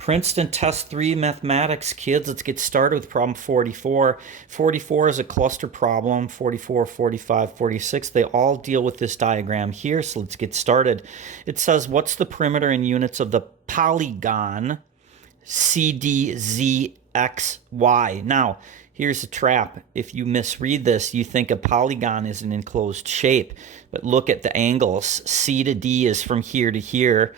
Princeton Test 3 Mathematics, kids. Let's get started with problem 44. 44 is a cluster problem. 44, 45, 46, they all deal with this diagram here, so let's get started. It says, what's the perimeter in units of the polygon CDZXY? Now, here's a trap. If you misread this, you think a polygon is an enclosed shape, but look at the angles. C to D is from here to here.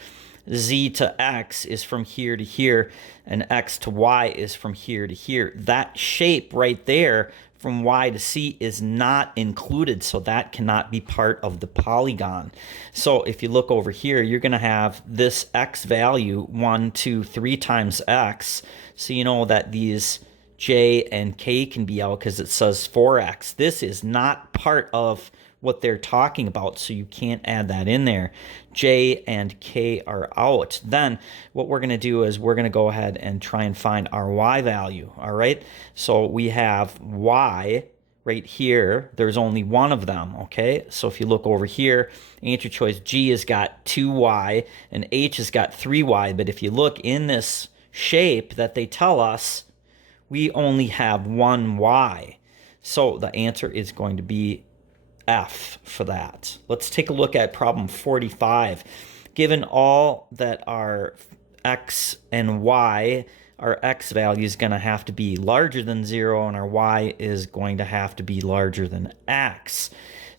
Z to X is from here to here, and X to Y is from here to here. That shape right there from Y to C is not included, so that cannot be part of the polygon. So if you look over here, you're going to have this X value, 1, 2, 3 times X, so you know that these J and K can be out because it says 4X. This is not part of what they're talking about, so you can't add that in there. J and K are out. Then what we're going to do is we're going to go ahead and try and find our Y value, all right? So we have Y right here. There's only one of them, okay? So if you look over here, answer choice G has got 2Y and H has got 3Y, but if you look in this shape that they tell us, we only have one Y. So the answer is going to be F for that. Let's take a look at problem 45. Given all that our X and Y, our X value is going to have to be larger than 0, and our Y is going to have to be larger than X.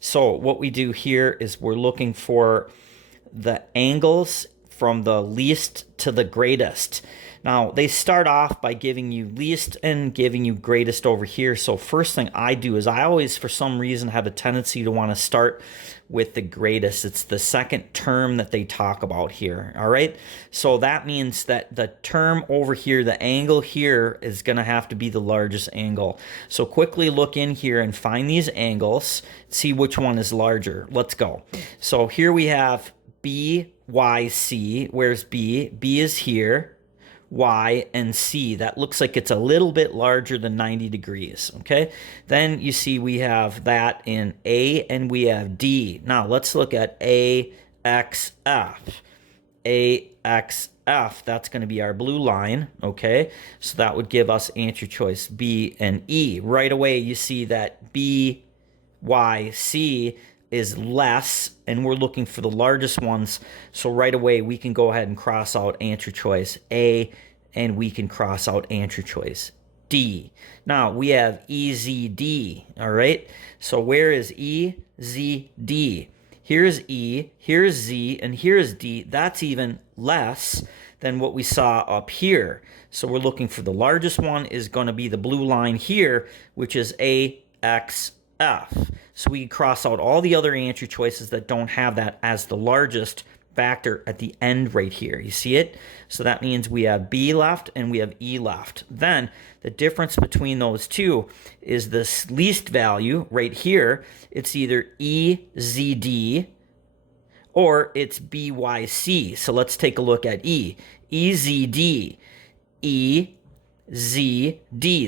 So what we do here is we're looking for the angles from the least to the greatest. Now, they start off by giving you least and giving you greatest over here. So first thing I do is I always, for some reason, have a tendency to want to start with the greatest. It's the second term that they talk about here, all right? So that means that the term over here, the angle here, is going to have to be the largest angle. So quickly look in here and find these angles, see which one is larger. Let's go. So here we have BYC. Where's B? B is here. Y and C. That looks like it's a little bit larger than 90 degrees, okay? Then you see we have that in A and we have D. Now let's look at AXF. AXF, that's going to be our blue line, okay? So that would give us answer choice B and E. Right away you see that BYC is less, and we're looking for the largest ones. So right away, we can go ahead and cross out answer choice A, and we can cross out answer choice D. Now, we have EZD, all right? So where is EZD? Here's E, here's Z, and here's D. That's even less than what we saw up here. So we're looking for the largest one is going to be the blue line here, which is AXF. So we cross out all the other answer choices that don't have that as the largest factor at the end right here. You see it? So that means we have B left and we have E left. Then the difference between those two is this least value right here. It's either EZD or it's BYC. So let's take a look at E. EZD. EZD,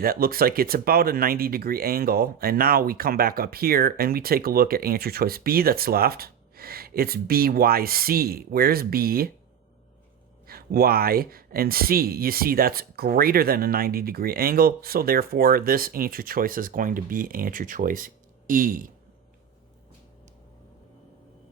that looks like it's about a 90-degree angle. And now we come back up here and we take a look at answer choice B that's left. It's BYC. Where's B, Y, and C? You see that's greater than a 90-degree angle, so therefore this answer choice is going to be answer choice E.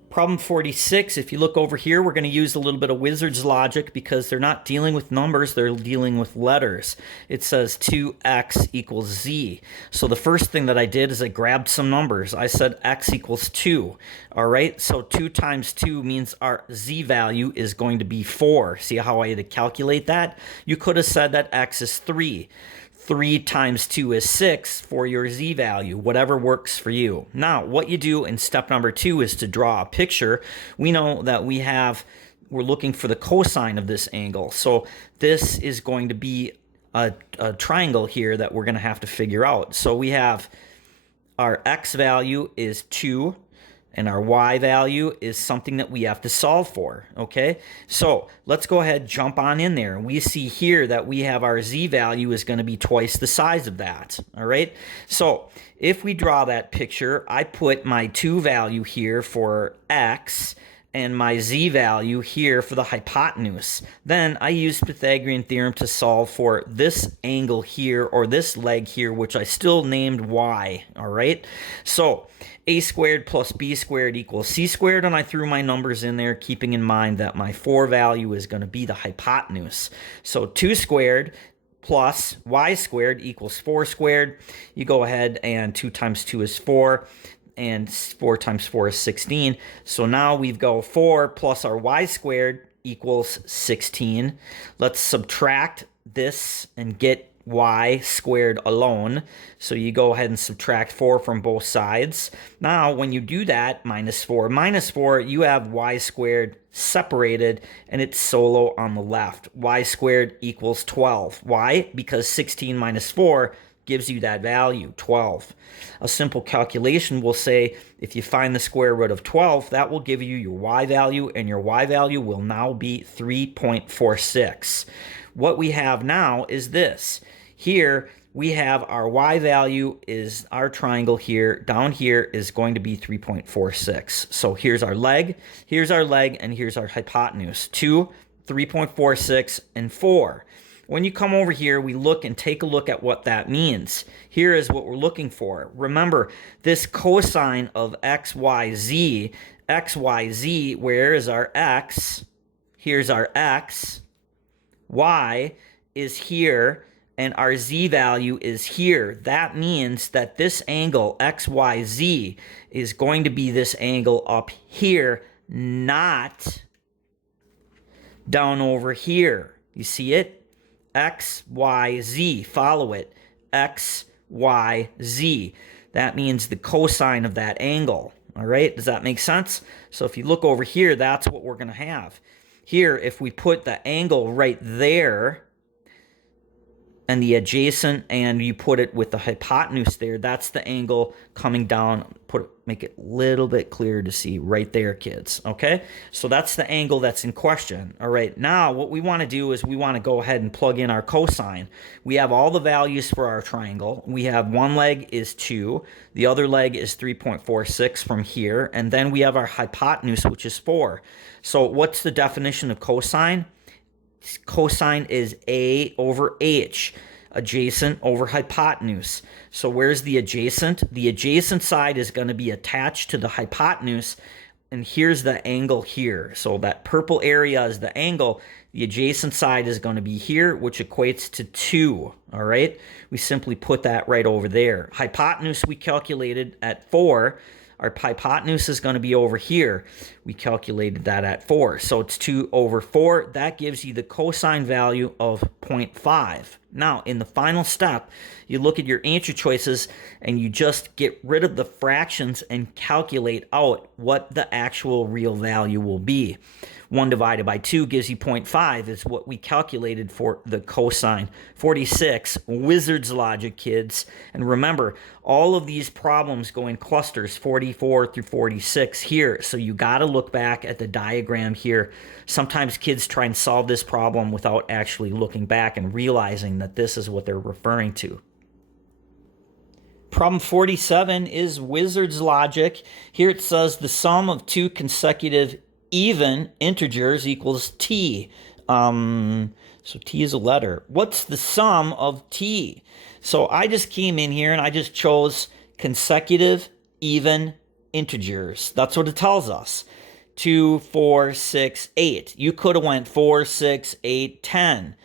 Problem 46, if you look over here, we're going to use a little bit of wizard's logic because they're not dealing with numbers, they're dealing with letters. It says 2x equals z. So the first thing that I did is I grabbed some numbers. I said x equals 2. All right, so 2 times 2 means our z value is going to be 4. See how I had to calculate that? You could have said that x is 3. 3 times 2 is 6 for your z value, whatever works for you. Now, what you do in step number 2 is to draw a picture. We know that we're looking for the cosine of this angle. So this is going to be a triangle here that we're going to have to figure out. So we have our x value is 2. And our y value is something that we have to solve for, okay? So let's go ahead, jump on in there. We see here that we have our z value is going to be twice the size of that, all right? So if we draw that picture, I put my 2 value here for x, and my z value here for the hypotenuse. Then I use Pythagorean theorem to solve for this angle here, or this leg here, which I still named y, all right? So a squared plus b squared equals c squared, and I threw my numbers in there, keeping in mind that my 4 value is going to be the hypotenuse. So 2 squared plus y squared equals 4 squared. You go ahead and 2 times 2 is 4. And 4 times 4 is 16. So now we've got 4 plus our y squared equals 16. Let's subtract this and get y squared alone. So you go ahead and subtract 4 from both sides. Now, when you do that, minus 4, you have y squared separated, and it's solo on the left. Y squared equals 12. Why? Because 16 minus 4 gives you that value, 12. A simple calculation will say if you find the square root of 12, that will give you your y value, and your y value will now be 3.46. What we have now is this. Here we have our y value is our triangle here. Down here is going to be 3.46. So here's our leg, and here's our hypotenuse. 2, 3.46, and 4. When you come over here, we look and take a look at what that means. Here is what we're looking for. Remember, this cosine of xyz, where is our x? Here's our x. Y is here, and our z value is here. That means that this angle, xyz, is going to be this angle up here, not down over here. You see it? X, Y, Z. Follow it. X, Y, Z. That means the cosine of that angle. All right? Does that make sense? So if you look over here, that's what we're going to have. Here, if we put the angle right there, and the adjacent, and you put it with the hypotenuse there, that's the angle coming down. Make it a little bit clearer to see right there, kids. Okay, so that's the angle that's in question. All right, now what we want to do is we want to go ahead and plug in our cosine. We have all the values for our triangle. We have one leg is 2, the other leg is 3.46 from here, and then we have our hypotenuse, which is 4. So what's the definition of cosine? Cosine is A over H, adjacent over hypotenuse. So where's the adjacent? The adjacent side is going to be attached to the hypotenuse, and here's the angle here. So that purple area is the angle. The adjacent side is going to be here, which equates to 2. All right? We simply put that right over there. Hypotenuse we calculated at 4. Our hypotenuse is going to be over here. We calculated that at 4. So it's 2 over 4. That gives you the cosine value of 0.5. Now, in the final step, you look at your answer choices and you just get rid of the fractions and calculate out what the actual real value will be. 1 divided by 2 gives you 0.5 is what we calculated for the cosine. 46, wizard's logic, kids. And remember, all of these problems go in clusters, 44 through 46 here. So you got to look back at the diagram here. Sometimes kids try and solve this problem without actually looking back and realizing that this is what they're referring to. Problem 47 is wizard's logic. Here it says the sum of 2 consecutive even integers equals t. So t is a letter. What's the sum of t? So I just came in here and I just chose consecutive even integers. That's what it tells us. 2, 4, 6, 8. You could have went 4, 6, 8, 10.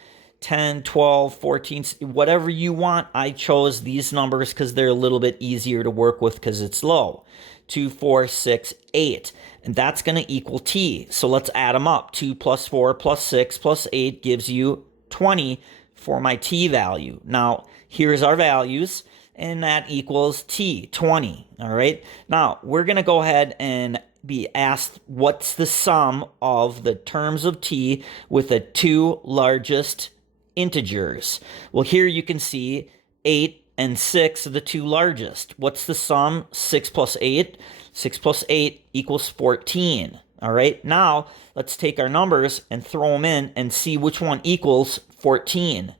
10, 12, 14, whatever you want. I chose these numbers because they're a little bit easier to work with because it's low. 2, 4, 6, 8. And that's going to equal t. So let's add them up. 2 plus 4 plus 6 plus 8 gives you 20 for my t value. Now, here's our values, and that equals t, 20. All right. Now, we're going to go ahead and be asked what's the sum of the terms of t with the 2 largest integers. Well, here you can see 8 and 6 are the 2 largest. What's the sum? 6 plus 8. 6 plus 8 equals 14. All right, now let's take our numbers and throw them in and see which one equals 14.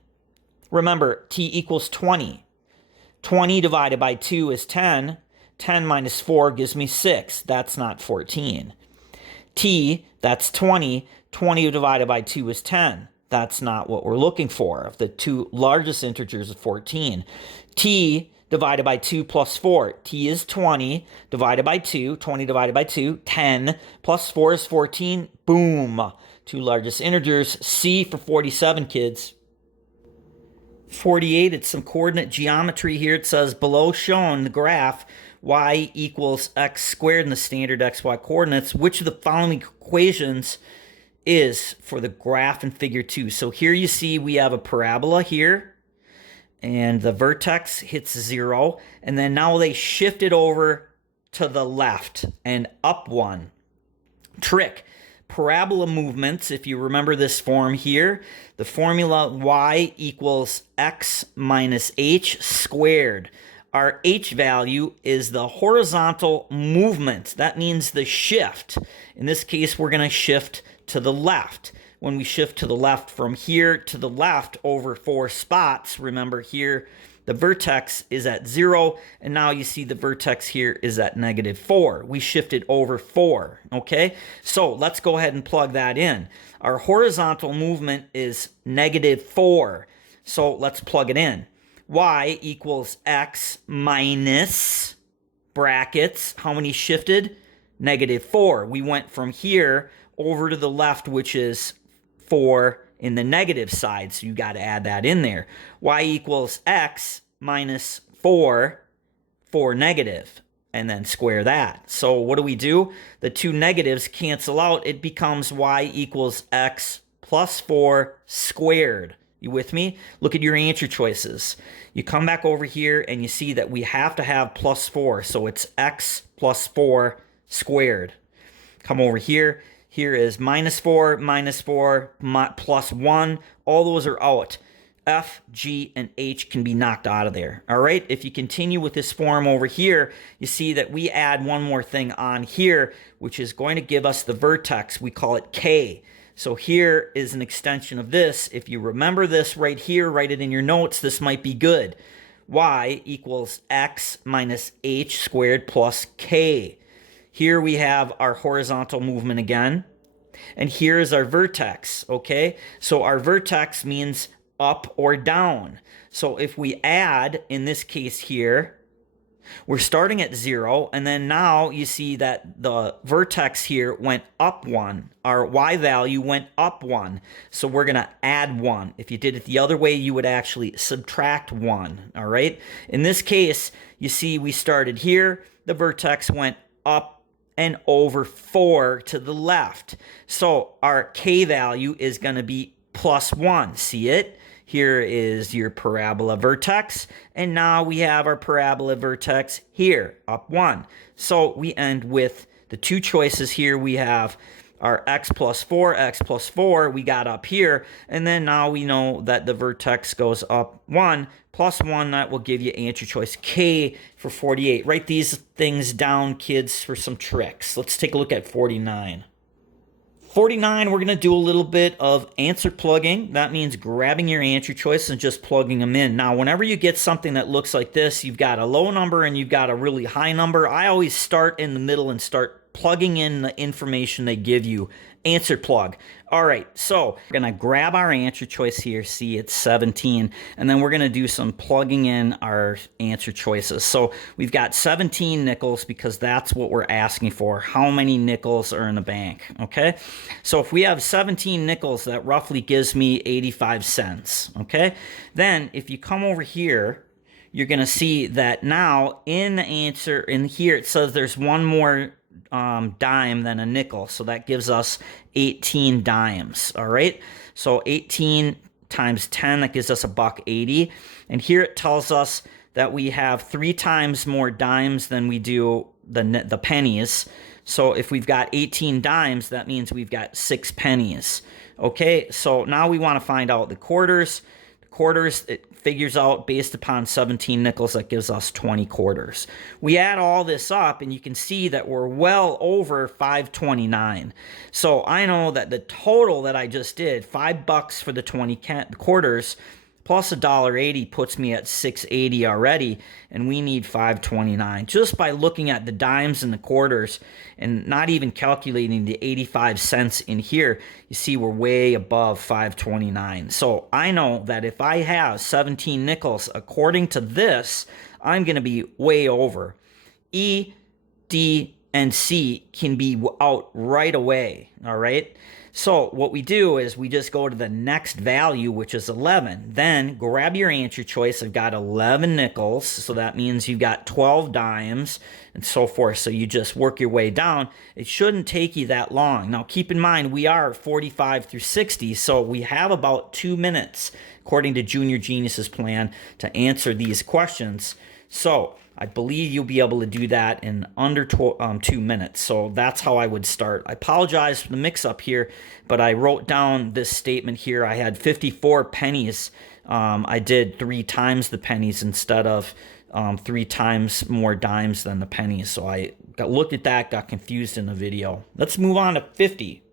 Remember, t equals 20. 20 divided by 2 is 10. 10 minus 4 gives me 6. That's not 14. T, that's 20. 20 divided by 2 is 10. That's not what we're looking for. The two largest integers are 14. T divided by 2 plus 4. T is 20 divided by 2. 20 divided by 2, 10 plus 4 is 14. Boom. Two largest integers. C for 47, kids. 48, it's some coordinate geometry here. It says below shown the graph y equals x squared in the standard xy coordinates. Which of the following equations is for the graph in figure 2? So here you see we have a parabola here, and the vertex hits 0, and then now they shift it over to the left and up 1. Trick. Parabola movements, if you remember this form here, the formula y equals x minus h squared. Our h value is the horizontal movement. That means the shift. In this case, we're going to shift to the left. When we shift to the left from here to the left over 4 spots, remember here, the vertex is at 0, and now you see the vertex here is at -4. We shifted over 4, okay? So let's go ahead and plug that in. Our horizontal movement is -4, so let's plug it in. Y equals x minus, brackets, how many shifted? -4. We went from here over to the left, which is 4 in the negative side, so you got to add that in there. Y equals x minus 4, 4 negative, and then square that. So what do? The two negatives cancel out. It becomes y equals x plus 4 squared. You with me? Look at your answer choices. You come back over here and you see that we have to have plus 4, so it's x plus 4 squared. Come over here. Here is -4, plus 1. All those are out. F, G, and H can be knocked out of there. All right? If you continue with this form over here, you see that we add one more thing on here, which is going to give us the vertex. We call it K. So here is an extension of this. If you remember this right here, write it in your notes. This might be good. Y equals x minus h squared plus k. Here we have our horizontal movement again. And here is our vertex, okay? So our vertex means up or down. So if we add, in this case here, we're starting at 0, and then now you see that the vertex here went up 1. Our y value went up 1. So we're going to add 1. If you did it the other way, you would actually subtract 1, all right? In this case, you see we started here. The vertex went up and over 4 to the left. So our k value is going to be plus 1. See it? Here is your parabola vertex, and now we have our parabola vertex here, up 1. So we end with the two choices here. We have our x plus 4 we got up here, and then now we know that the vertex goes up 1, plus 1, that will give you answer choice K for 48. Write these things down, kids, for some tricks. Let's take a look at 49. 49, we're going to do a little bit of answer plugging. That means grabbing your answer choice and just plugging them in. Now, whenever you get something that looks like this, you've got a low number and you've got a really high number. I always start in the middle and start plugging in the information they give you. Answer plug. All right, so we're going to grab our answer choice here. See, it's 17. And then we're going to do some plugging in our answer choices. So we've got 17 nickels because that's what we're asking for. How many nickels are in the bank? Okay, so if we have 17 nickels, that roughly gives me 85 cents. Okay, then if you come over here, you're going to see that now in the answer in here, it says there's one more dime than a nickel, so that gives us 18 dimes. All right, so 18 times 10, that gives us $1.80. And here it tells us that we have 3 times more dimes than we do the pennies. So if we've got 18 dimes, that means we've got 6 pennies. Okay, so now we want to find out the quarters. Quarters, it figures out based upon 17 nickels, that gives us 20 quarters. We add all this up and you can see that we're well over $5.29. So I know that the total that I just did, $5 for the 20 quarters plus $1.80 puts me at $6.80 already, and we need $5.29. Just by looking at the dimes and the quarters and not even calculating the 85 cents in here, you see we're way above $5.29. So I know that if I have 17 nickels, according to this, I'm going to be way over. E, D, and C can be out right away, all right? So what we do is we just go to the next value, which is 11. Then grab your answer choice. I've got 11 nickels, so that means you've got 12 dimes and so forth. So you just work your way down. It shouldn't take you that long. Now keep in mind, we are 45 through 60, so we have about 2 minutes, according to Junior Genius's plan, to answer these questions. So I believe you'll be able to do that in under 2 minutes. So that's how I would start. I apologize for the mix-up here, but I wrote down this statement here. I had 54 pennies. I did 3 times the pennies instead of 3 times more dimes than the pennies. So I looked at that, got confused in the video. Let's move on to 50.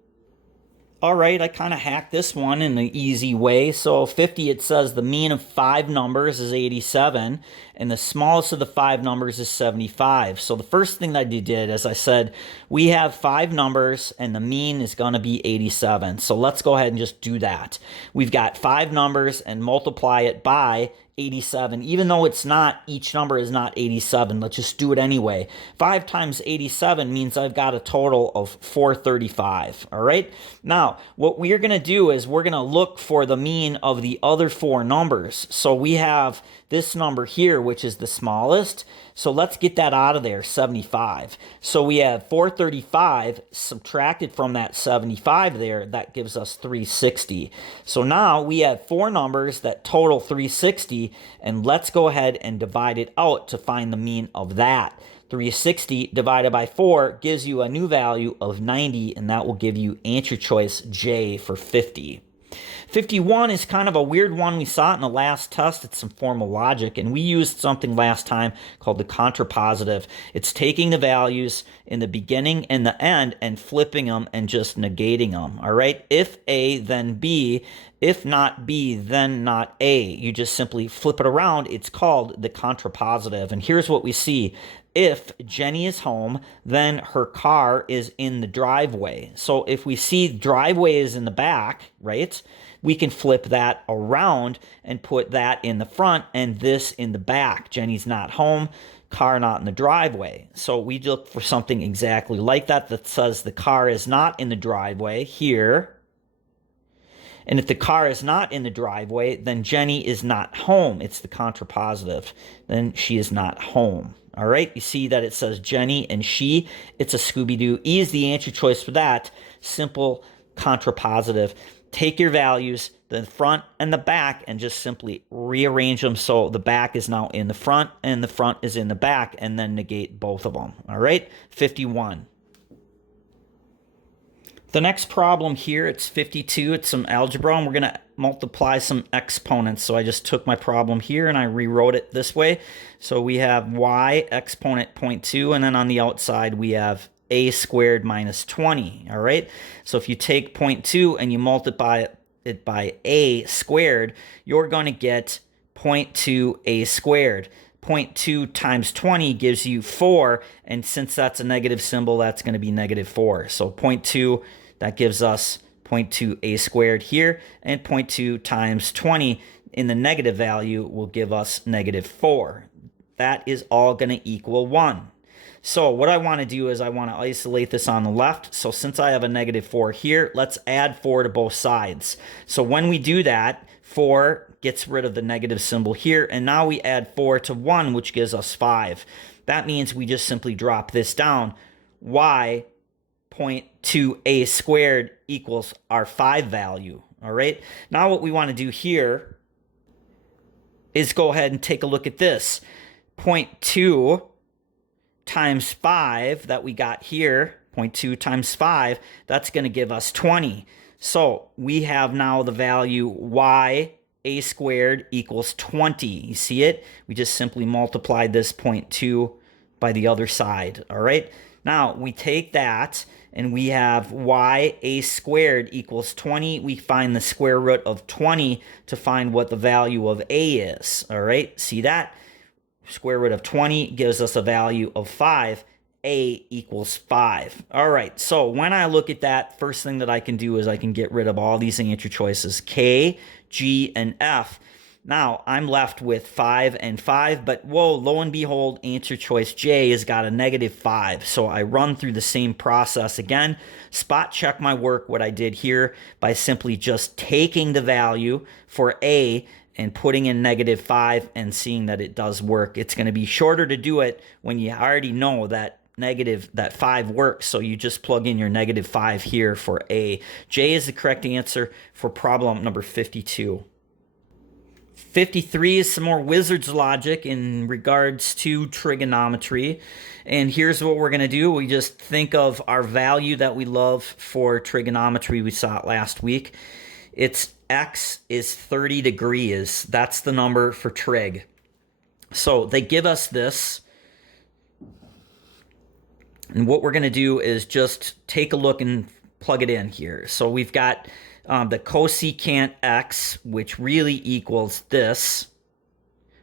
All right, I kind of hacked this one in an easy way. So 50, it says the mean of 5 numbers is 87, and the smallest of the 5 numbers is 75. So the first thing that I did, as I said, we have 5 numbers, and the mean is going to be 87. So let's go ahead and just do that. We've got 5 numbers and multiply it by 87, even though it's not, each number is not 87. Let's just do it anyway. 5 times 87 means I've got a total of 435. All right. Now, what we're going to do is we're going to look for the mean of the other 4 numbers. So we have this number here, which is the smallest. So let's get that out of there, 75. So we have 435 subtracted from that 75 there. That gives us 360. So now we have 4 numbers that total 360, and let's go ahead and divide it out to find the mean of that. 360 divided by 4 gives you a new value of 90, and that will give you answer choice J for 50. 51 is kind of a weird one. We saw it in the last test. It's some formal logic, and we used something last time called the contrapositive. It's taking the values in the beginning and the end and flipping them and just negating them, all right? If A, then B. If not B, then not A. You just simply flip it around. It's called the contrapositive, and here's what we see. If Jenny is home, then her car is in the driveway. So if we see driveway is in the back, right, we can flip that around and put that in the front and this in the back. Jenny's not home, car not in the driveway. So we look for something exactly like that that says the car is not in the driveway here. And if the car is not in the driveway, then Jenny is not home. It's the contrapositive. Then she is not home. All right, you see that it says Jenny and she. It's a Scooby-Doo. E is the answer choice for that. Simple contrapositive. Take your values, the front and the back, and just simply rearrange them so the back is now in the front and the front is in the back, and then negate both of them. All right, 51. The next problem here, it's 52. It's some algebra, and we're going to multiply some exponents. So I just took my problem here and I rewrote it this way. So we have y exponent 0.2, and then on the outside we have a squared minus 20. All right. So if you take 0.2 and you multiply it by a squared, you're going to get 0.2 a squared. 0.2 times 20 gives you 4, and since that's a negative symbol, that's going to be negative 4. So 0.2, that gives us 0.2 a squared here, and 0.2 times 20 in the negative value will give us negative 4. That is all going to equal 1. So what I want to do is I want to isolate this on the left. So since I have a negative 4 here, let's add 4 to both sides. So when we do that, 4 gets rid of the negative symbol here, and now we add 4 to 1, which gives us 5. That means we just simply drop this down. Y 0.2 a squared equals our 5 value. All right. Now what we want to do here is go ahead and take a look at this. 0.2 times 5 that we got here, 0.2 times 5, that's going to give us 20. So we have now the value y a squared equals 20. You see it? We just simply multiplied this 0.2 by the other side. All right. Now, we take that and we have a squared equals 20. We find the square root of 20 to find what the value of a is. All right, see that? Square root of 20 gives us a value of 5. A equals 5. All right, so when I look at that, first thing that I can do is I can get rid of all these answer choices, K, G, and F. Now, I'm left with 5 and 5, but whoa, lo and behold, answer choice J has got a -5. So I run through the same process again, spot check my work, what I did here, by simply just taking the value for A and putting in -5 and seeing that it does work. It's going to be shorter to do it when you already know that 5 works, so you just plug in your -5 here for A. J is the correct answer for problem number 52. 53 is some more wizard's logic in regards to trigonometry. And here's what we're going to do. We just think of our value that we love for trigonometry. We saw it last week. It's x is 30 degrees. That's the number for trig. So they give us this. And what we're going to do is just take a look and plug it in here. So we've got the cosecant x, which really equals this,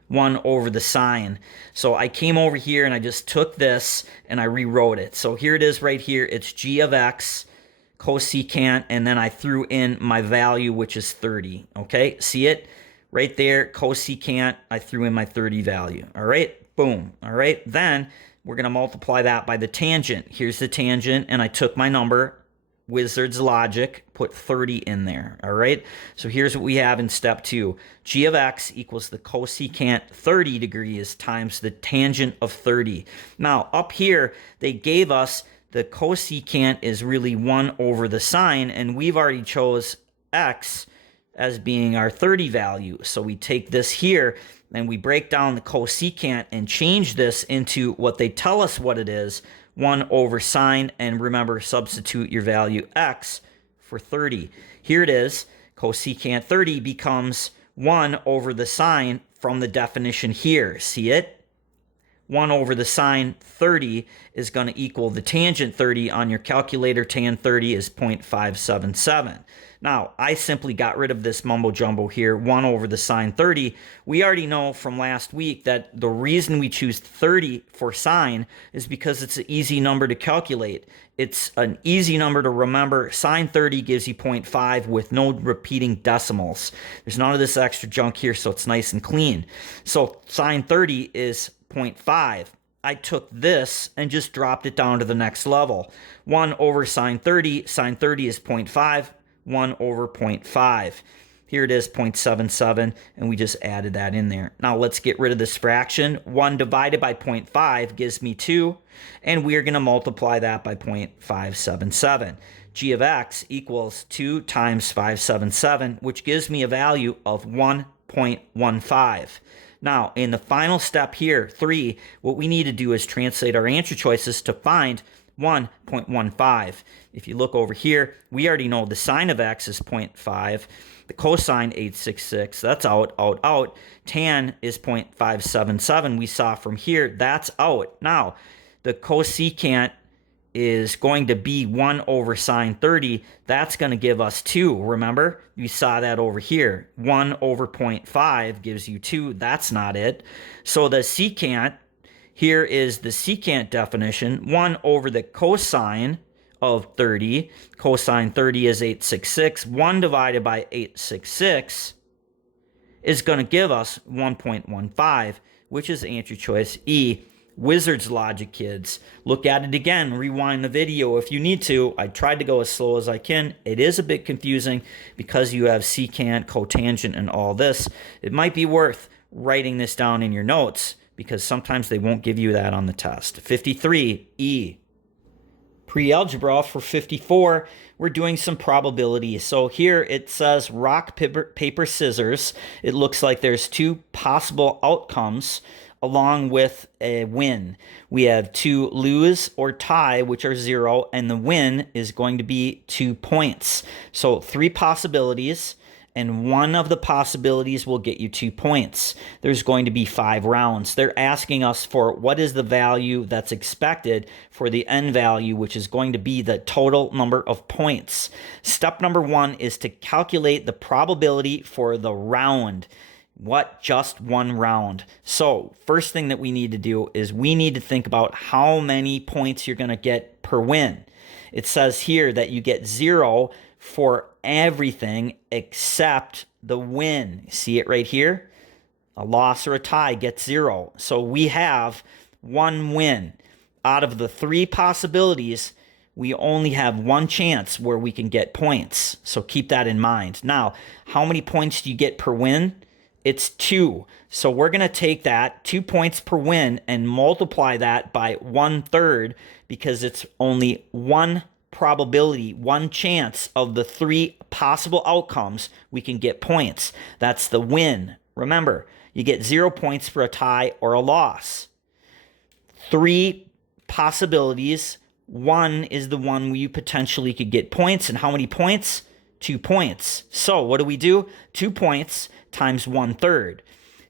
1 over the sine. So I came over here and I just took this and I rewrote it. So here it is right here. It's g of x, cosecant, and then I threw in my value, which is 30. Okay, see it? Right there, cosecant, I threw in my 30 value. All right, boom. All right, then we're going to multiply that by the tangent. Here's the tangent, and I took my number, wizard's logic, put 30 in there. All right, so here's what we have in step 2. G of x equals the cosecant 30 degrees times the tangent of 30. Now, up here, they gave us the cosecant is really 1 over the sine, and we've already chose x as being our 30 value. So we take this here, and we break down the cosecant and change this into what they tell us what it is, 1 over sine, and remember, substitute your value x for 30. Here it is, cosecant 30 becomes 1 over the sine from the definition here. See it? 1 over the sine 30 is going to equal the tangent 30 on your calculator. Tan 30 is 0.577. Now, I simply got rid of this mumbo jumbo here, 1 over the sine 30. We already know from last week that the reason we choose 30 for sine is because it's an easy number to calculate. It's an easy number to remember. Sine 30 gives you 0.5 with no repeating decimals. There's none of this extra junk here, so it's nice and clean. So sine 30 is 0.5. I took this and just dropped it down to the next level. 1 over sine 30. Sine 30 is 0.5. 1 over 0.5. Here it is, 0.77, and we just added that in there. Now let's get rid of this fraction. 1 divided by 0.5 gives me 2, and we are going to multiply that by 0.577. G of x equals 2 times 577, which gives me a value of 1.15. Now, in the final step here, 3, what we need to do is translate our answer choices to find 1.15. If you look over here, we already know the sine of x is 0.5. The cosine 866, that's out. Tan is 0.577. We saw from here, that's out. Now, the cosecant is going to be 1 over sine 30. That's going to give us 2. Remember? You saw that over here. 1 over 0.5 gives you 2. That's not it. So the secant, here is the secant definition. 1 over the cosine of 30. Cosine 30 is 866. 1 divided by 866 is going to give us 1.15, which is answer choice E. Wizard's logic, kids. Look at it again. Rewind the video if you need to. I tried to go as slow as I can. It is a bit confusing because you have secant, cotangent, and all this. It might be worth writing this down in your notes because sometimes they won't give you that on the test. 53, E. Pre-algebra for 54, we're doing some probability. So here it says rock, paper, scissors. It looks like there's 2 possible outcomes along with a win. We have 2 lose or tie, which are 0, and the win is going to be 2 points. So 3 possibilities, and one of the possibilities will get you 2 points. There's going to be 5 rounds. They're asking us for what is the value that's expected for the end value, which is going to be the total number of points. Step number 1 is to calculate the probability for the round. What? Just one round. So first thing that we need to do is we need to think about how many points you're going to get per win. It says here that you get 0 for everything except the win. See it right here? A loss or a tie gets 0. So we have 1 win. Out of the 3 possibilities, we only have 1 chance where we can get points. So keep that in mind. Now, how many points do you get per win? It's 2. So we're going to take that 2 points per win and multiply that by 1/3 because it's only 1 probability, 1 chance of the 3 possible outcomes we can get points. That's the win. Remember, you get 0 points for a tie or a loss. 3 possibilities. 1 is the one where you potentially could get points. And how many points? 2 points. So what do? 2 points times 1/3.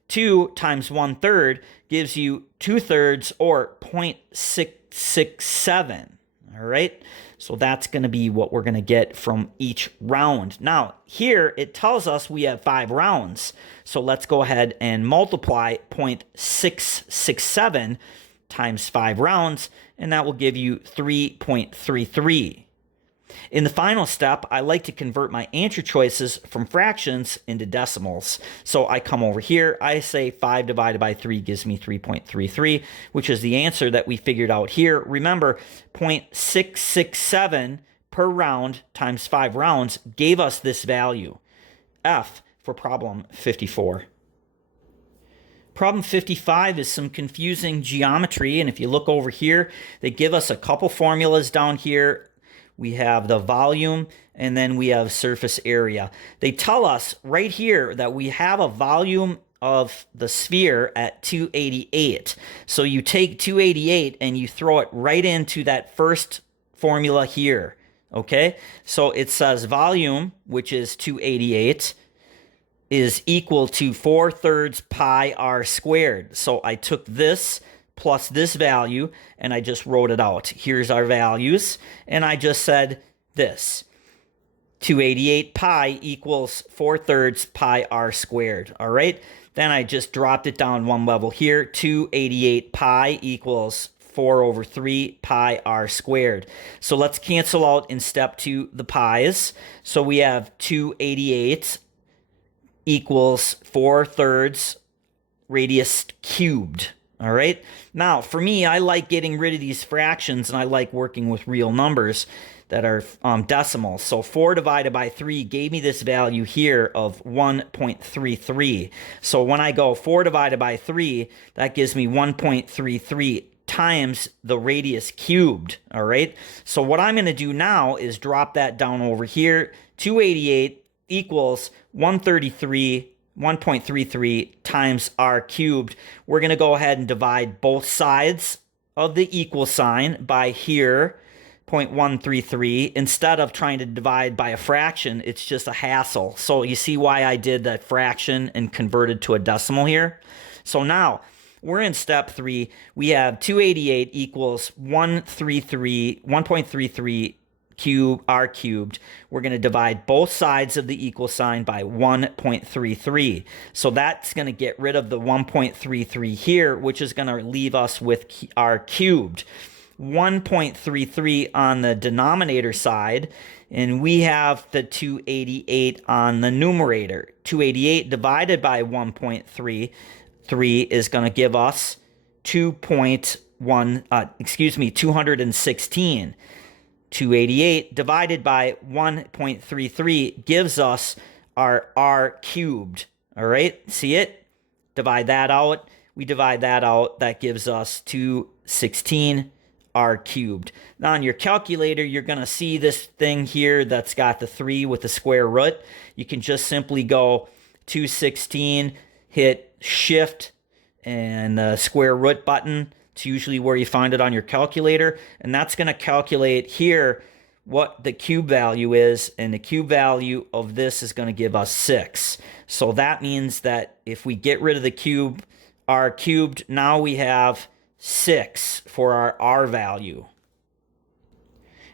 2 times 1/3 gives you 2/3 or 0.667. All right. So that's going to be what we're going to get from each round. Now, here it tells us we have 5 rounds. So let's go ahead and multiply 0.667 times 5 rounds, and that will give you 3.33. In the final step, I like to convert my answer choices from fractions into decimals. So I come over here, I say 5 divided by 3 gives me 3.33, which is the answer that we figured out here. Remember, 0.667 per round times 5 rounds gave us this value. F for problem 54. Problem 55 is some confusing geometry, and if you look over here, they give us a couple formulas down here. We have the volume, and then we have surface area. They tell us right here that we have a volume of the sphere at 288. So you take 288 and you throw it right into that first formula here, okay? So it says volume, which is 288, is equal to 4/3 pi r squared. So I took this plus this value, and I just wrote it out. Here's our values, and I just said this. 288 pi equals 4/3 pi r squared, all right? Then I just dropped it down 1 level here. 288 pi equals 4/3 pi r squared. So let's cancel out in step 2 the pi's. So we have 288 equals 4/3 radius cubed. All right. Now, for me, I like getting rid of these fractions, and I like working with real numbers that are decimals. So 4 divided by 3 gave me this value here of 1.33. So when I go 4 divided by 3, that gives me 1.33 times the radius cubed. All right. So what I'm going to do now is drop that down over here. 288 equals 1.33 times r cubed. We're going to go ahead and divide both sides of the equal sign by here, 0.133. Instead of trying to divide by a fraction, it's just a hassle. So you see why I did that fraction and converted to a decimal here? So now we're in step 3. We have 288 equals 1.33 r cubed. We're going to divide both sides of the equal sign by 1.33. So that's going to get rid of the 1.33 here, which is going to leave us with r cubed. 1.33 on the denominator side, and we have the 288 on the numerator. 288 divided by 1.33 is going to give us 216. 288 divided by 1.33 gives us our r cubed. All right, see it? Divide that out. We divide that out. That gives us 216 r cubed. Now on your calculator, you're going to see this thing here that's got the 3 with the square root. You can just simply go 216, hit shift and the square root button. It's usually where you find it on your calculator, and that's going to calculate here what the cube value is, and the cube value of this is going to give us 6. So that means that if we get rid of the cube, r cubed, now we have 6 for our r value.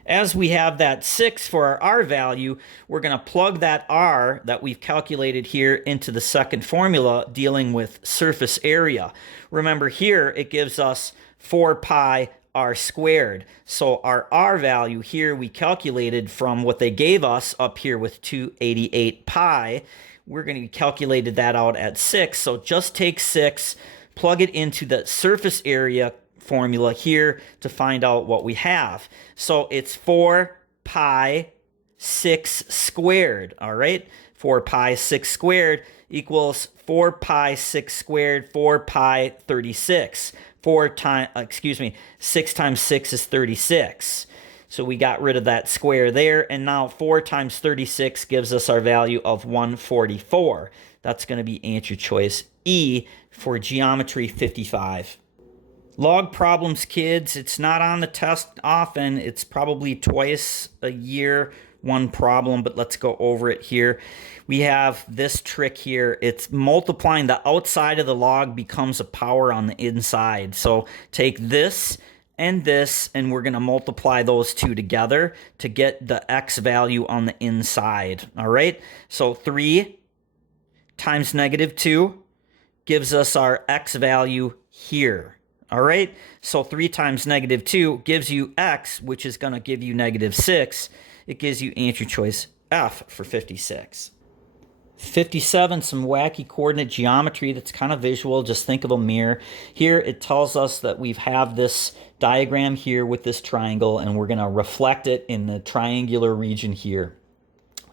As we have that 6 for our r value, we're going to plug that r that we've calculated here into the second formula dealing with surface area. Remember here, it gives us 4 pi r squared. So our r value here we calculated from what they gave us up here with 288 pi. We're going to calculate that out at 6. So just take 6, plug it into the surface area formula here to find out what we have. So it's 4 pi 6 squared, all right? 4 pi 6 squared equals 4 pi 6 squared, 4 pi 36. 6 times 6 is 36. So we got rid of that square there, and now 4 times 36 gives us our value of 144. That's going to be answer choice E for geometry 55. Log problems, kids, it's not on the test often. It's probably twice a year, one problem, but let's go over it here. We have this trick here. It's multiplying the outside of the log becomes a power on the inside. So take this, and we're going to multiply those two together to get the x value on the inside. All right? So 3 times -2 gives us our x value here. All right? So 3 times -2 gives you x, which is going to give you -6. It gives you answer choice F for 56. 57, some wacky coordinate geometry that's kind of visual. Just think of a mirror. Here it tells us that we have this diagram here with this triangle, and we're going to reflect it in the triangular region here.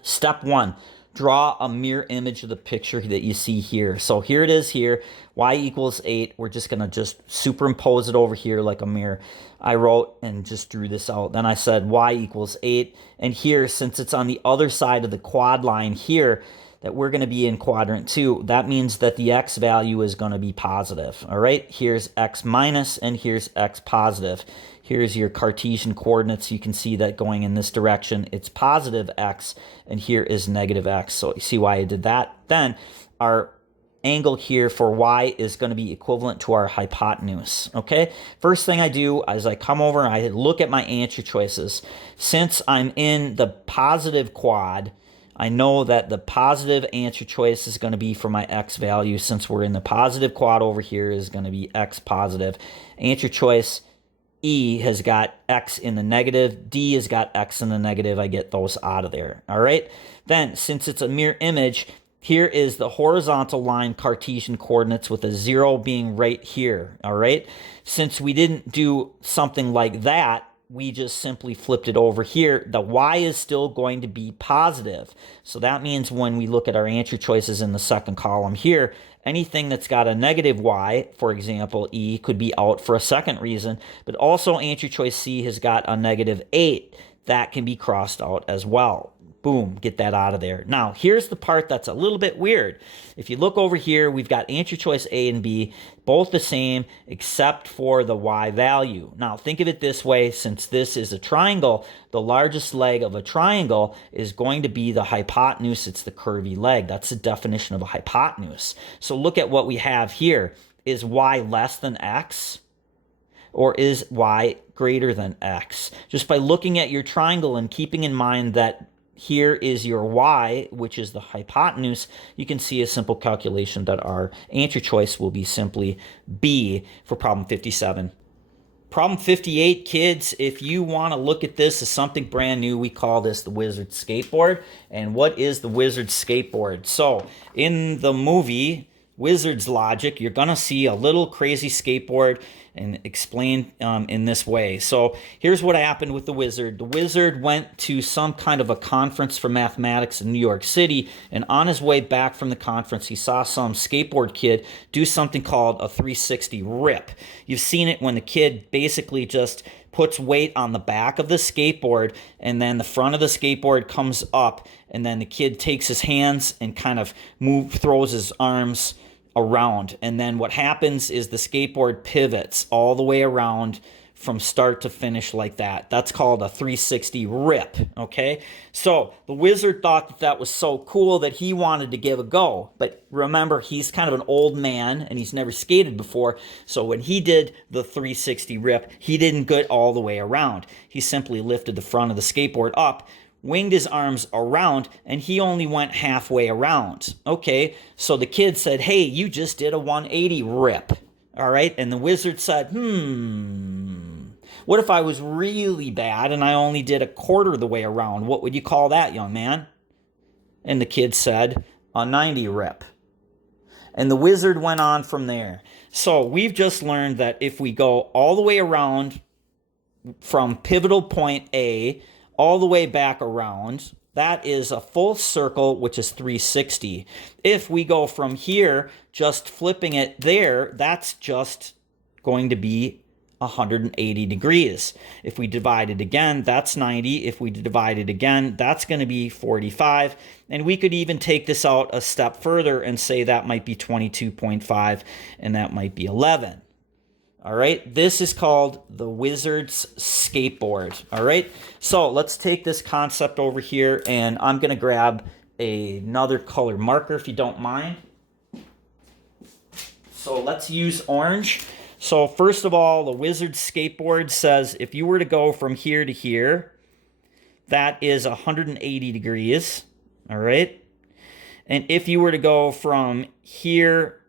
Step 1, draw a mirror image of the picture that you see here. So here it is here, y equals 8. We're just going to superimpose it over here like a mirror. I wrote and just drew this out. Then I said y equals 8. And here, since it's on the other side of the quad line here, that we're going to be in quadrant 2, that means that the x value is going to be positive. All right, here's x minus and here's x positive. Here's your Cartesian coordinates. You can see that going in this direction, it's positive x, and here is negative x. So you see why I did that? Then our angle here for y is going to be equivalent to our hypotenuse. Okay, first thing I do is I come over and I look at my answer choices. Since I'm in the positive quad, I know that the positive answer choice is going to be for my x value. Since we're in the positive quad over here, is going to be x positive. Answer choice E has got x in the negative. D has got x in the negative. I get those out of there. All right. Then, since it's a mirror image, here is the horizontal line Cartesian coordinates with a 0 being right here. All right. Since we didn't do something like that, we just simply flipped it over here. The y is still going to be positive. So that means when we look at our answer choices in the second column here, anything that's got a negative y, for example, E, could be out for a second reason. But also answer choice C has got a -8. That can be crossed out as well. Boom, get that out of there. Now, here's the part that's a little bit weird. If you look over here, we've got answer choice A and B, both the same, except for the y value. Now, think of it this way. Since this is a triangle, the largest leg of a triangle is going to be the hypotenuse. It's the curvy leg. That's the definition of a hypotenuse. So look at what we have here. Is y less than x? Or is y greater than x? Just by looking at your triangle and keeping in mind that here is your y, which is the hypotenuse, you can see a simple calculation that our answer choice will be simply B for problem 57. Problem 58, kids, if you want to look at this as something brand new, we call this the Wizard Skateboard. And what is the Wizard Skateboard? So in the movie Wizard's Logic, you're going to see a little crazy skateboard and explained in this way. So here's what happened with the wizard. The wizard went to some kind of a conference for mathematics in New York City, and on his way back from the conference, he saw some skateboard kid do something called a 360 rip. You've seen it when the kid basically just puts weight on the back of the skateboard, and then the front of the skateboard comes up, and then the kid takes his hands and kind of throws his arms around, and then what happens is the skateboard pivots all the way around from start to finish like that. That's called a 360 rip, okay? So the wizard thought that that was so cool that he wanted to give a go. But remember, he's kind of an old man and he's never skated before. So when he did the 360 rip, he didn't get all the way around. He simply lifted the front of the skateboard up, winged his arms around, and he only went halfway around. Okay, so the kid said, hey, you just did a 180 rip. All right, and the wizard said, what if I was really bad and I only did a quarter of the way around? What would you call that, young man? And the kid said, a 90 rip. And the wizard went on from there. So we've just learned that if we go all the way around from pivotal point A all the way back around, that is a full circle, which is 360. If we go from here, just flipping it there, that's just going to be 180 degrees. If we divide it again, that's 90. If we divide it again, that's going to be 45. And we could even take this out a step further and say that might be 22.5 and that might be 11. All right, this is called the wizard's skateboard. All right, so let's take this concept over here, and I'm going to grab another color marker if you don't mind. So let's use orange. So first of all, the wizard's skateboard says if you were to go from here to here, that is 180 degrees. All right, and if you were to go from here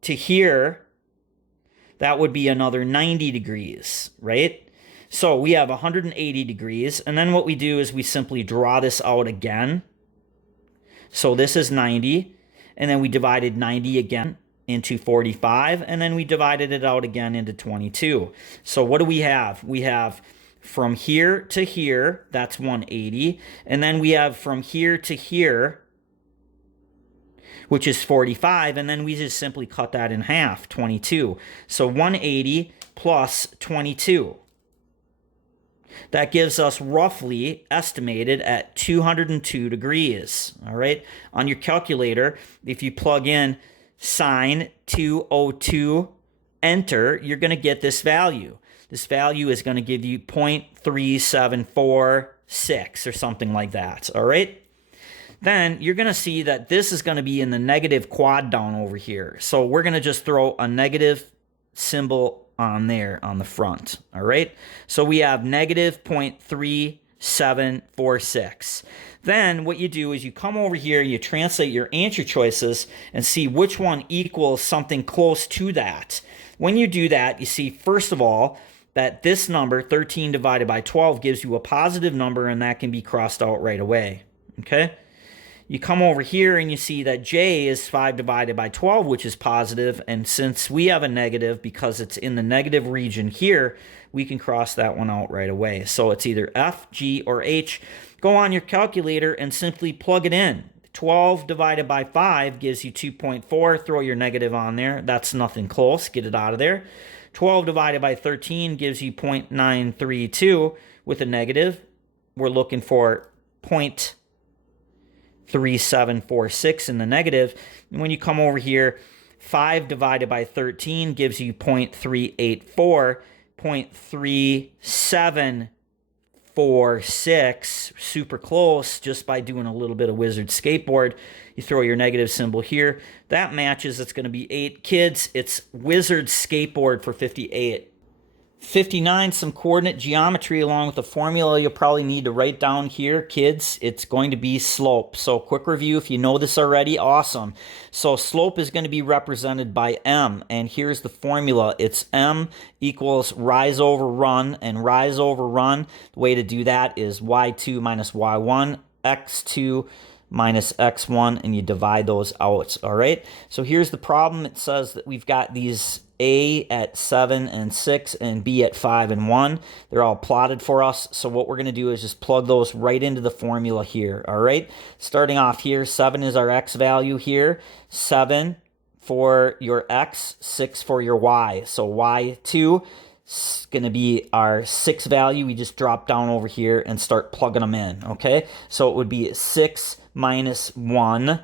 to here, that would be another 90 degrees, right? So we have 180 degrees, and then what we do is we simply draw this out again. So this is 90, and then we divided 90 again into 45, and then we divided it out again into 22. So what do we have? We have from here to here, that's 180, and then we have from here to here, which is 45, and then we just simply cut that in half, 22. So 180 plus 22. That gives us roughly estimated at 202 degrees, all right? On your calculator, if you plug in sine 202, enter, you're going to get this value. This value is going to give you 0.3746 or something like that, all right? Then you're going to see that this is going to be in the negative quad down over here. So we're going to just throw a negative symbol on there on the front. All right. So we have negative 0.3746. Then what you do is you come over here and you translate your answer choices and see which one equals something close to that. When you do that, you see, first of all, that this number, 13 divided by 12, gives you a positive number, and that can be crossed out right away. Okay. You come over here and you see that J is 5 divided by 12, which is positive. And since we have a negative, because it's in the negative region here, we can cross that one out right away. So it's either F, G, or H. Go on your calculator and simply plug it in. 12 divided by 5 gives you 2.4. Throw your negative on there. That's nothing close. Get it out of there. 12 divided by 13 gives you 0.932 with a negative. We're looking for 0.3746 in the negative. And when you come over here, 5 divided by 13 gives you 0.384, 0.3746, super close just by doing a little bit of wizard skateboard. You throw your negative symbol here. That matches. It's going to be 8. Kids, it's wizard skateboard for 58. 59, some coordinate geometry along with the formula you'll probably need to write down here. Kids, it's going to be slope. So quick review, if you know this already, awesome. So slope is going to be represented by m, and here's the formula. It's m equals rise over run, and rise over run, the way to do that is y2 minus y1, x2 minus x1, and you divide those out, all right? So here's the problem. It says that we've got these A at 7 and 6 and B at 5 and 1. They're all plotted for us. So what we're going to do is just plug those right into the formula here, all right? Starting off here, 7 is our x value here. 7 for your x, 6 for your y. So y2 is going to be our 6 value. We just drop down over here and start plugging them in, okay? So it would be 6 minus 1,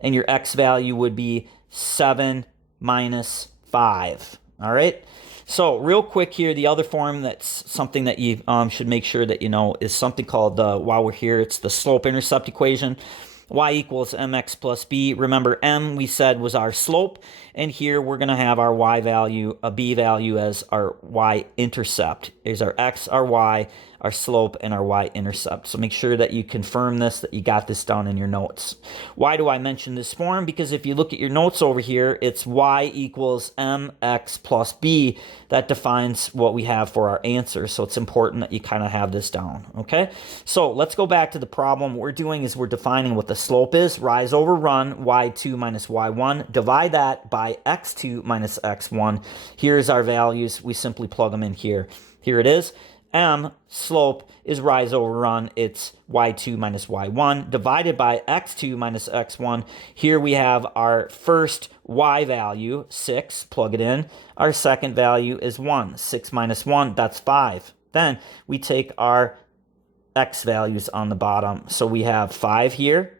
and your x value would be 7 minus 5. All right. So real quick here, the other form that's something that you should make sure that you know is something called, while we're here, it's the slope-intercept equation. Y equals mx plus b. Remember, m we said was our slope, and here we're going to have our y value, a b value as our y-intercept. Is our x, our y, our slope, and our y-intercept. So make sure that you confirm this, that you got this down in your notes. Why do I mention this form? Because if you look at your notes over here, it's y equals mx plus b. That defines what we have for our answer. So it's important that you kind of have this down, okay? So let's go back to the problem. What we're doing is we're defining what the slope is, rise over run, y2 minus y1. Divide that by x2 minus x1. Here's our values. We simply plug them in here. Here it is. M, slope, is rise over run. It's y2 minus y1 divided by x2 minus x1. Here we have our first y value, 6, plug it in. Our second value is 1. 6 minus 1, that's 5. Then we take our x values on the bottom. So we have 5 here,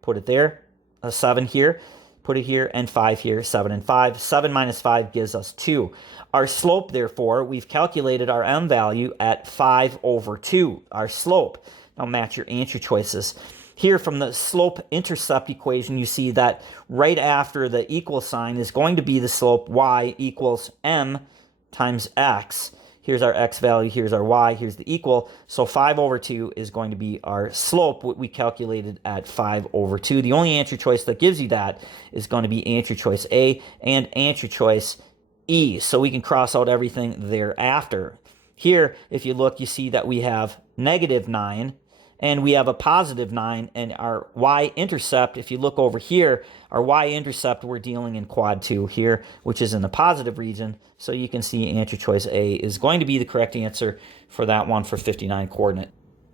put it there, a 7 here, put it here, and 5 here, 7 and 5. 7 minus 5 gives us 2. Our slope, therefore, we've calculated our m value at 5 over 2, our slope. Now match your answer choices. Here from the slope-intercept equation, you see that right after the equal sign is going to be the slope y equals m times x. Here's our x value, here's our y, here's the equal. So 5 over 2 is going to be our slope, what we calculated at 5 over 2. The only answer choice that gives you that is going to be answer choice A and answer choice E. So we can cross out everything thereafter. Here, if you look, you see that we have negative 9 and we have a positive 9, and our y-intercept, if you look over here, our y-intercept, we're dealing in quad 2 here, which is in the positive region. So you can see answer choice A is going to be the correct answer for that one for 59 coordinate.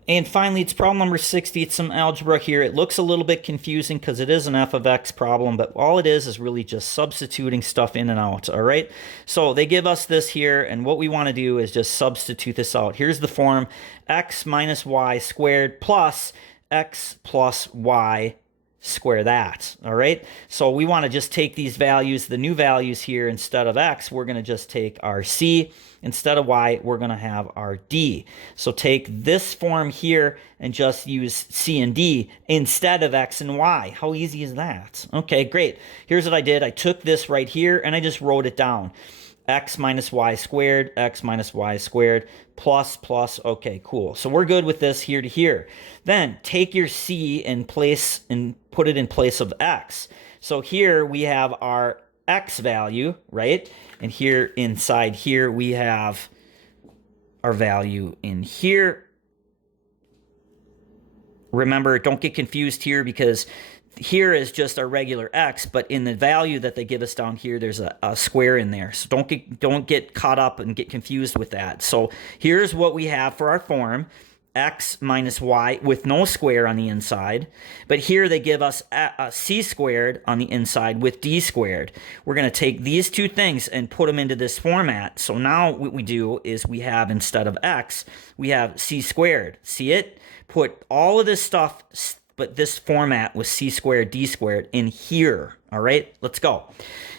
And finally, it's problem number 60. It's some algebra here. It looks a little bit confusing because it is an f of x problem, but all it is really just substituting stuff in and out, all right? So they give us this here, and what we want to do is just substitute this out. Here's the form: x minus y squared plus x plus y square that, all right? So we want to just take these values, the new values here. Instead of x, we're going to just take our c. Instead of y, we're going to have our d. So take this form here and just use c and d instead of x and y. How easy is that? Okay, great. Here's what I did. I took this right here and I just wrote it down. X minus y squared, plus, okay, cool. So we're good with this here to here. Then take your c and put it in place of x. So here we have our x value, right? And here inside here we have our value in here. Remember, don't get confused here because here is just our regular x, but in the value that they give us down here, there's a square in there. So don't get caught up and get confused with that. So here's what we have for our form: x minus y with no square on the inside. But here they give us a c squared on the inside with d squared. We're going to take these two things and put them into this format. So now what we do is we have, instead of x, we have c squared. See it? Put all of this stuff, but this format with c squared, d squared in here. All right, let's go.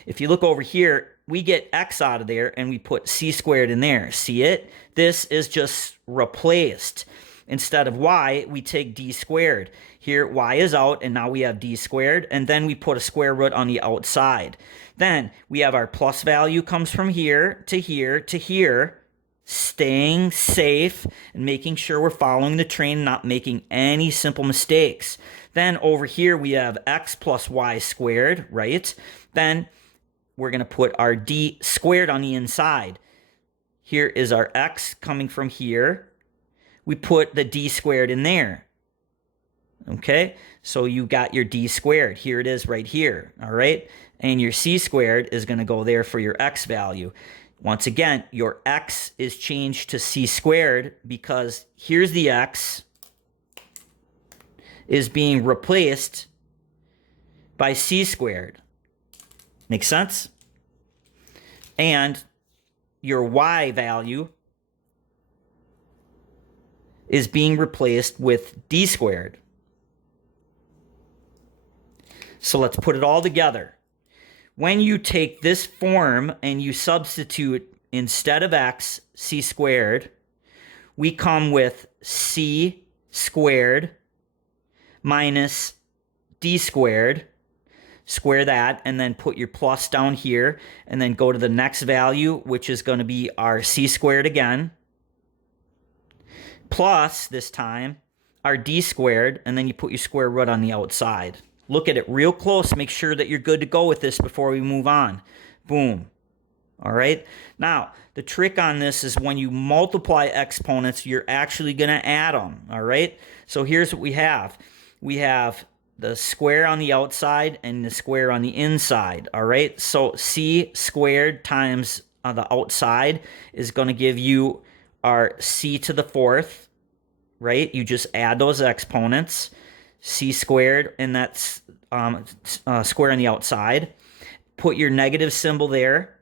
If you look over here, we get x out of there and we put c squared in there. See it? This is just replaced. Instead of y, we take d squared. Here, y is out, and now we have d squared, and then we put a square root on the outside. Then we have our plus value comes from here to here to here, staying safe and making sure we're following the train, not making any simple mistakes. Then over here, we have x plus y squared, right? Then we're going to put our d squared on the inside. Here is our x coming from here. We put the d squared in there. Okay, so you got your d squared. Here it is right here, all right? And your c squared is going to go there for your x value. Once again, your x is changed to c squared because here's the x is being replaced by c squared. Make sense? And your y value is being replaced with d squared. So let's put it all together. When you take this form and you substitute instead of x, c squared, we come with c squared minus d squared. Square that, and then put your plus down here, and then go to the next value, which is going to be our c squared again, plus, this time, our d squared, and then you put your square root on the outside. Look at it real close. Make sure that you're good to go with this before we move on. Boom. All right? Now, the trick on this is when you multiply exponents, you're actually going to add them. All right? So here's what we have. We have the square on the outside and the square on the inside, all right? So c squared times the outside is going to give you our c to the fourth, right? You just add those exponents, c squared, and that's square on the outside. Put your negative symbol there,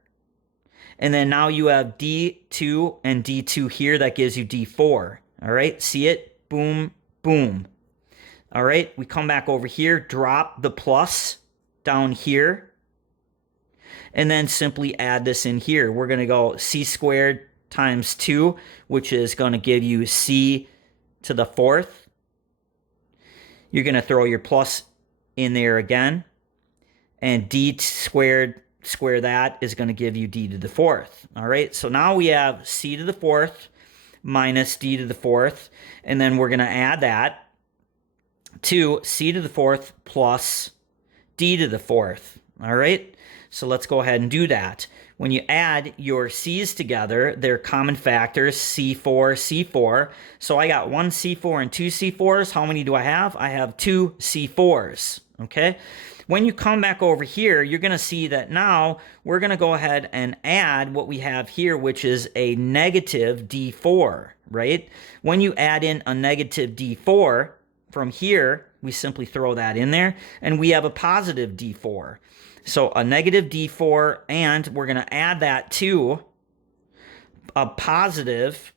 and then now you have d2 and d2 here. That gives you d4, all right? See it? Boom, boom. All right, we come back over here, drop the plus down here, and then simply add this in here. We're going to go c squared times 2, which is going to give you c to the fourth. You're going to throw your plus in there again, and d squared, square that, is going to give you d to the fourth. All right, so now we have c to the fourth minus d to the fourth, and then we're going to add that to c to the fourth plus d to the fourth. All right, so let's go ahead and do that. When you add your c's together, they're common factors, c4, c4. So I got one c4 and two c4s. How many do I have? I have two c4s, okay? When you come back over here, you're going to see that now we're going to go ahead and add what we have here, which is a negative d4, right? When you add in a negative d4, from here, we simply throw that in there, and we have a positive d4. So a negative d4, and we're going to add that to a positive,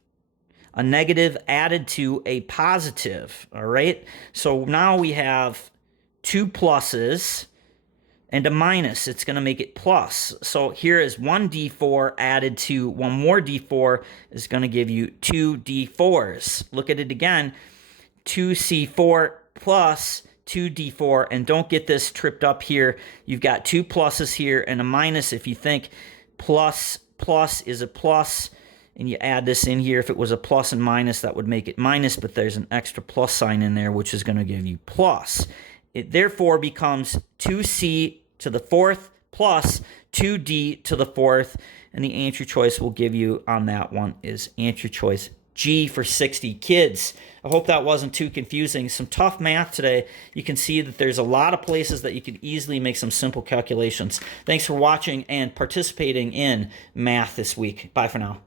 a negative added to a positive, all right? So now we have two pluses and a minus. It's going to make it plus. So here is one d4 added to one more d4 is going to give you two d4s. Look at it again. 2c4 plus 2d4, and don't get this tripped up here. You've got two pluses here and a minus. If you think plus is a plus, and you add this in here, if it was a plus and minus, that would make it minus, but there's an extra plus sign in there, which is going to give you plus. It therefore becomes 2c to the fourth plus 2d to the fourth, and the answer choice we'll give you on that one is answer choice G for 60. Kids, I hope that wasn't too confusing. Some tough math today. You can see that there's a lot of places that you could easily make some simple calculations. Thanks for watching and participating in math this week. Bye for now.